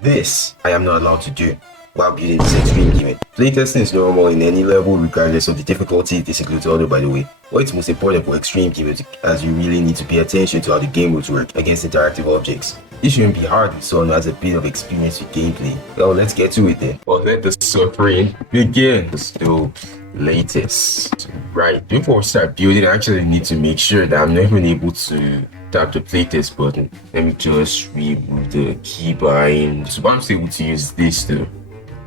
This I am not allowed to do while building this extreme game. Playtesting is normal in any level regardless of the difficulty. This includes audio, by the way. But it's most important for extreme gamers as you really need to pay attention to how the game would work against interactive objects. This shouldn't be hard with someone who has a bit of experience with gameplay. Well, let's get to it then. Well, let the suffering begin. Let's do latest. Right, before we start building, I actually need to make sure that I'm not even able to tap the playtest button. Let me just remove the keybind. So I'm still able to use this too.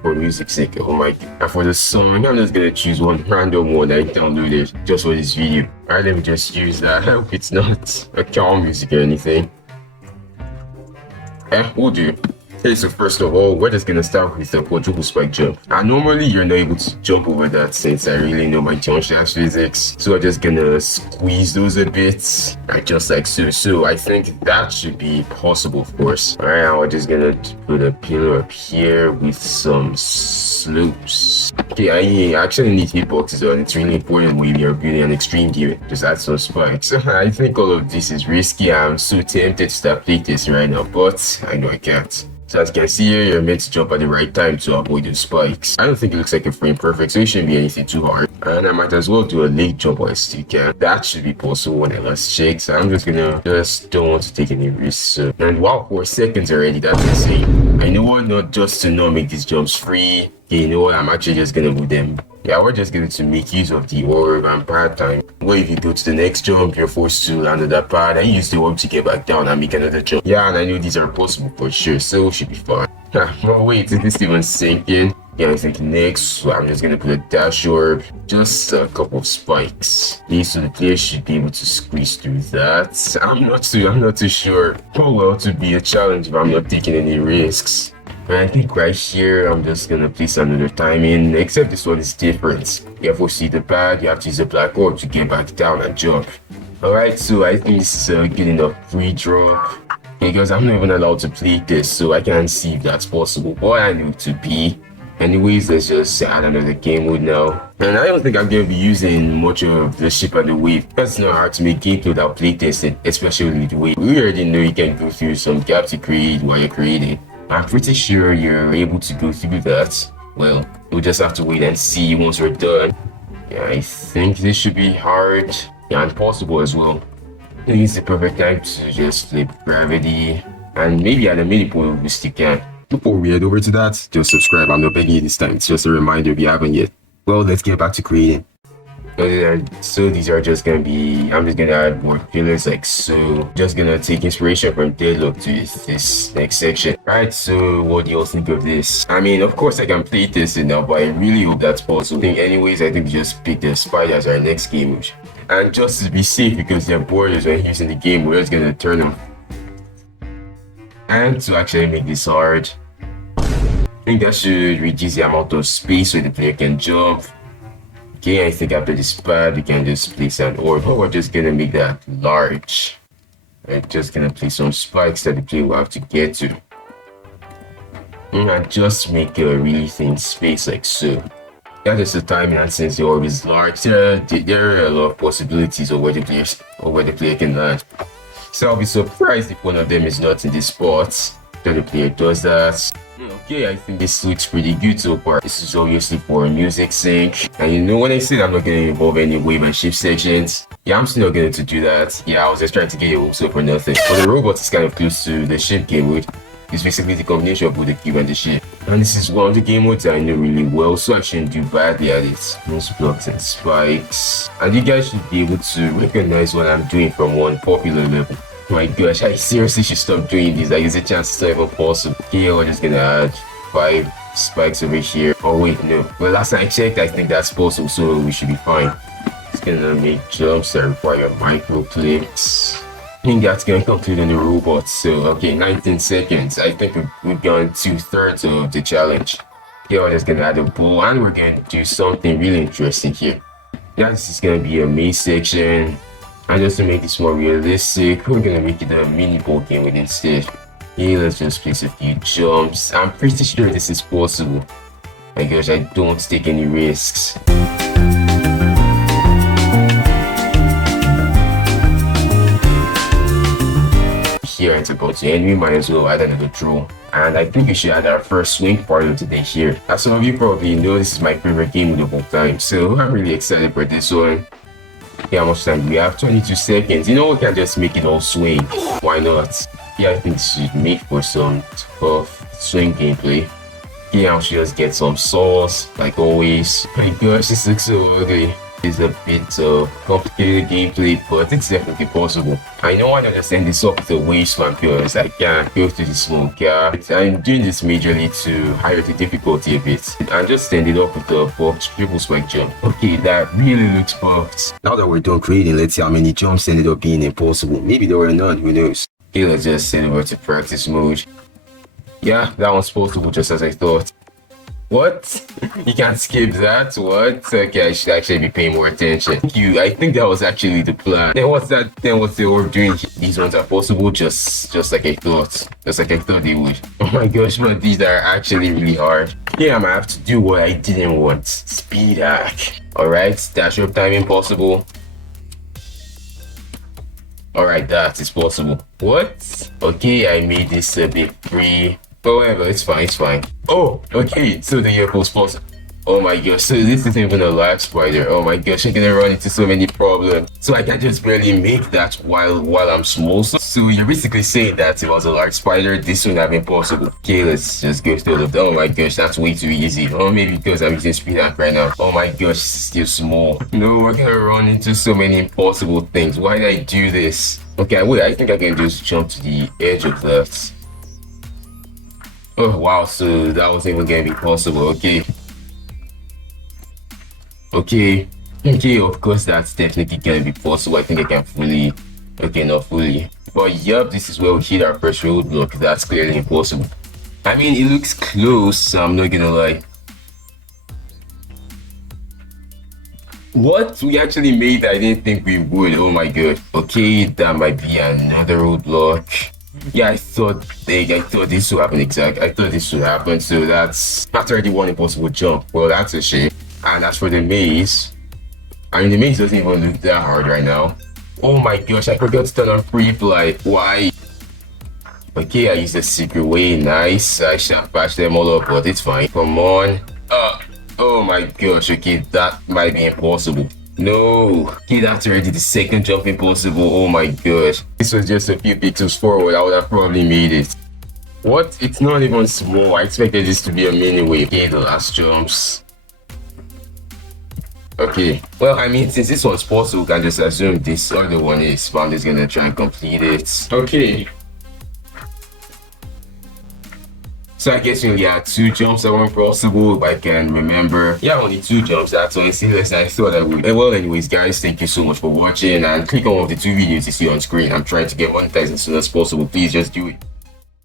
For music sake, oh my god. And for the song, I'm just gonna choose one random one that I downloaded just for this video. Alright, let me just use that. I hope it's not a calm music or anything. We'll do. Okay, so first of all, we're just gonna start with the quadruple spike jump. And normally you're not able to jump over that since I really know my jump shaft physics. So I'm just gonna squeeze those a bit, right, just like so. So I think that should be possible, of course. All right, now we're just gonna put a pillar up here with some slopes. Okay, I actually need hitboxes on. It's really important when you're building an extreme game. Just add some spikes. I think all of this is risky. I'm so tempted to start playtesting right now, but I know I can't. So as you can see here, you're meant to jump at the right time to avoid the spikes. I don't think it looks like a frame perfect, so it shouldn't be anything too hard. And I might as well do a late jump while I still can. That should be possible when I last checked. So I'm just don't want to take any risks. So, and wow, 4 seconds already, that's insane. I know what, not just to not make these jumps free. Okay, you know what, I'm actually just gonna move them. Yeah, we're just going to make use of the orb and pad time. Where if you go to the next jump, you're forced to land on that pad and use the orb to get back down and make another jump. Yeah, and I know these are possible for sure, so it should be fun. Oh wait, is this even sinking? Yeah, I think next, so I'm just going to put a dash orb, just a couple of spikes. Okay, so the player should be able to squeeze through that. I'm not too sure. Oh well, to be a challenge, but I'm not taking any risks. And I think right here, I'm just gonna place another timing, except this one is different. You have to see the pad, you have to use the black orb to get back down and jump. Alright, so I think this is a good enough free drop. Because I'm not even allowed to play this, so I can't see if that's possible. But I know it to be. Anyways, let's just add another game mode now. And I don't think I'm gonna be using much of the ship and the wave. It's not hard to make gameplay without playtesting, especially with the wave. We already know you can go through some gaps to create while you're creating. I'm pretty sure you're able to go through that. Well, we'll just have to wait and see once we're done. Yeah, I think this should be hard. Yeah, and possible as well. I think it's the perfect time to just flip gravity. And maybe at a mini point we still can. Before we head over to that, just subscribe. I'm not begging you this time. It's just a reminder if you haven't yet. Well, let's get back to creating. So these are just gonna be, I'm just gonna add more pillars like so. Just gonna take inspiration from Deadlock to this next section. Right, so what do you all think of this? I mean, of course I can play this now, but I really hope that's possible. Anyways, I think we just pick the spider as our next game mode. And just to be safe, because they're borders when using the game, we're just gonna turn them. And to actually make this hard, I think that should reduce the amount of space where the player can jump. Okay, I think after this pad, we can just place an orb, but we're just gonna make that large. We're just gonna place some spikes that the player will have to get to. And just make a really thin space like so. That is the timing, and since the orb is large, there are a lot of possibilities of where the player can land. So I'll be surprised if one of them is not in this spot. Then the player does that. Okay, I think this looks pretty good so far. This is obviously for music sync. And you know, when I said I'm not going to involve any wave and shift sections, yeah, I'm still not going to do that. Yeah, I was just trying to get your hopes up for nothing. But the robot is kind of close to the ship game mode. It's basically the combination of both the cube and the ship. And this is one of the game modes I know really well, so I shouldn't do badly at it. Most blocks and spikes. And you guys should be able to recognize what I'm doing from one popular level. My gosh, I seriously should stop doing this. Like, is a chance it's not even possible. Okay, we're just gonna add 5 spikes over here. Oh wait, no. Well, last time I checked, I think that's possible, so we should be fine. It's gonna make jumps that require micro clicks. I think that's gonna conclude on the robot. So, okay, 19 seconds. I think we've gone 2/3 of the challenge. Okay, we're just gonna add a bow, and we're gonna do something really interesting here. Yeah, this is gonna be a main section. And just to make this more realistic, we're gonna make it a mini ball game with instead. Okay, let's just place a few jumps. I'm pretty sure this is possible. My gosh, I don't take any risks. here enter to end, we might as well add another draw. And I think we should add our first swing part of today here. As some of you probably know, this is my favorite game of the whole time, so I'm really excited for this one. Yeah, how much time do we have? 22 seconds. You know, we can just make it all swing. Why not? Yeah, I think this should make for some tough swing gameplay. Yeah, I should just get some sauce, like always. Oh my gosh, this looks so ugly. It's a bit complicated gameplay, but it's definitely possible. I know I don't just end this up with a waste one because I can't go to the smoke. Yeah, I'm doing this majorly to higher the difficulty a bit. And just end it up with a buffed triple spike jump. Okay, that really looks buffed. Now that we're done creating, let's see how many jumps ended up being impossible. Maybe there were none, who knows? Okay, let's just send over to practice mode. Yeah, that one's possible just as I thought. What? You can't skip that? What? Okay, I should actually be paying more attention. Thank you. I think that was actually the plan. Then what's that? Then what's the orb doing? These ones are possible just like I thought. Just like I thought they would. Oh my gosh, but these are actually really hard. Yeah, I might have to do what I didn't want. Speed hack. Alright, dash up time impossible. Alright, that is possible. What? Okay, I made this a bit free. However, it's fine, it's fine. Oh, okay, so the airport's possible. Oh my gosh, so this isn't even a live spider. Oh my gosh, I'm gonna run into so many problems. So I can just barely make that while I'm small. So you're basically saying that if it was a large spider, this would have been possible. Okay, let's just go through the. Oh my gosh, that's way too easy. Oh, maybe because I'm using speed hack right now. Oh my gosh, this is still small. No, we're gonna run into so many impossible things. Why did I do this? Okay, wait, I think I can just jump to the edge of that. Oh wow, so that wasn't even gonna be possible. Okay. Okay, of course that's definitely gonna be possible. I think I can fully, okay, not fully. But yep, this is where we hit our first roadblock. That's clearly impossible. I mean, it looks close, I'm not gonna lie. What? We actually made that? I didn't think we would. Oh my god. Okay, that might be another roadblock. Yeah, I thought this would happen exactly. I thought this would happen, so that's already one impossible jump. Well, that's a shame. And as for the maze, I mean, the maze doesn't even look that hard right now. Oh my gosh, I forgot to turn on free fly. Why? Okay, I used a secret way. Nice. I should have patched them all up, but it's fine. Come on. Oh my gosh. Okay, that might be impossible. No. Okay, that's already the second jump impossible. Oh my gosh. This was just a few pixels forward. I would have probably made it. What? It's not even small. I expected this to be a mini wave. Okay, the last jumps. Okay, well, I mean, since this one's possible, we can just assume this other one is. I'm just gonna try and complete it. Okay. So I guess we only had 2 jumps that were possible, if I can remember. Yeah, only 2 jumps. That's honestly less than I thought I would. Well, anyways, guys, thank you so much for watching, and click on one of the 2 videos you see on screen. I'm trying to get monetized as soon as possible. Please just do it.